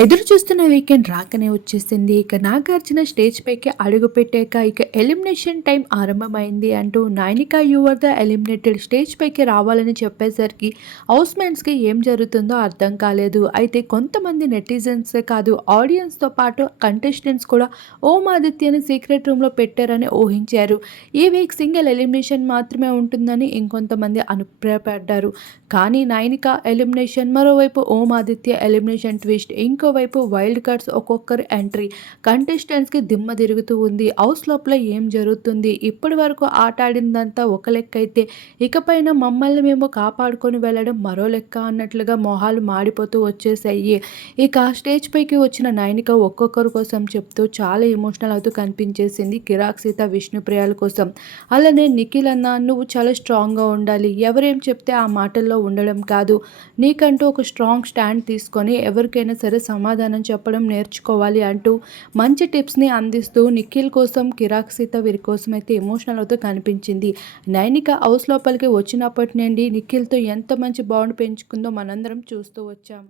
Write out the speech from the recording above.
ఎదురు చూస్తున్న వీకెండ్ రాకనే వచ్చేసింది. ఇక నాగార్జున స్టేజ్ పైకి అడుగు పెట్టాక ఇక ఎలిమినేషన్ టైం ఆరంభమైంది అంటూ Nainika your the eliminated stage పైకి రావాలని చెప్పేసరికి హౌస్కి ఏం జరుగుతుందో అర్థం కాలేదు. అయితే కొంతమంది నెటిజన్స్ కాదు ఆడియన్స్తో పాటు కంటెస్టెంట్స్ కూడా ఓం ఆదిత్యని సీక్రెట్ రూమ్లో పెట్టారని ఊహించారు. ఈ వీక్ సింగిల్ ఎలిమినేషన్ మాత్రమే ఉంటుందని ఇంకొంతమంది అభిప్రాయపడ్డారు కానీ నైనిక ఎలిమినేషన్ మరోవైపు ఓం ఆదిత్య ఎలిమినేషన్ ట్విస్ట్ ఇంకోవైపు వైల్డ్ కార్డ్స్ ఒక్కొక్కరు ఎంట్రీ. కంటెస్టెంట్స్కి దిమ్మ తిరుగుతూ ఉంది. హౌస్ లోపల ఏం జరుగుతుంది? ఇప్పటి వరకు ఆట ఆడిందంతా ఒక లెక్క అయితే ఇకపైన మమ్మల్ని మేము కాపాడుకొని వెళ్ళడం మరో లెక్క అన్నట్లుగా మొహాలు మాడిపోతూ వచ్చేసాయి ఇక స్టేజ్ పైకి వచ్చిన నయనిక ఒక్కొక్కరి కోసం చెప్తూ చాలా ఎమోషనల్ అవుతూ కనిపించేసింది కిరాక్ సీత విష్ణుప్రియాల కోసం. అలానే నిఖిల్ అన్న నువ్వు చాలా స్ట్రాంగ్గా ఉండాలి. ఎవరేం చెప్తే ఆ మాటల్లో ఉండడం కాదు. నీకంటూ ఒక స్ట్రాంగ్ స్టాండ్ తీసుకొని ఎవరికైనా సరే సమాధానం చెప్పడం నేర్చుకోవాలి అంటూ మంచి టిప్స్ని అందిస్తూ నిఖిల్ కోసం కిరాక్ సీత వీరి కోసం అయితే ఎమోషనల్ అవుతూ కనిపించింది. నైనిక హౌస్ లోపలికి వచ్చినప్పటి నుండి నిఖిల్తో ఎంత మంచి బాండ్ పెంచుకుందో మనందరం చూస్తూ వచ్చాం.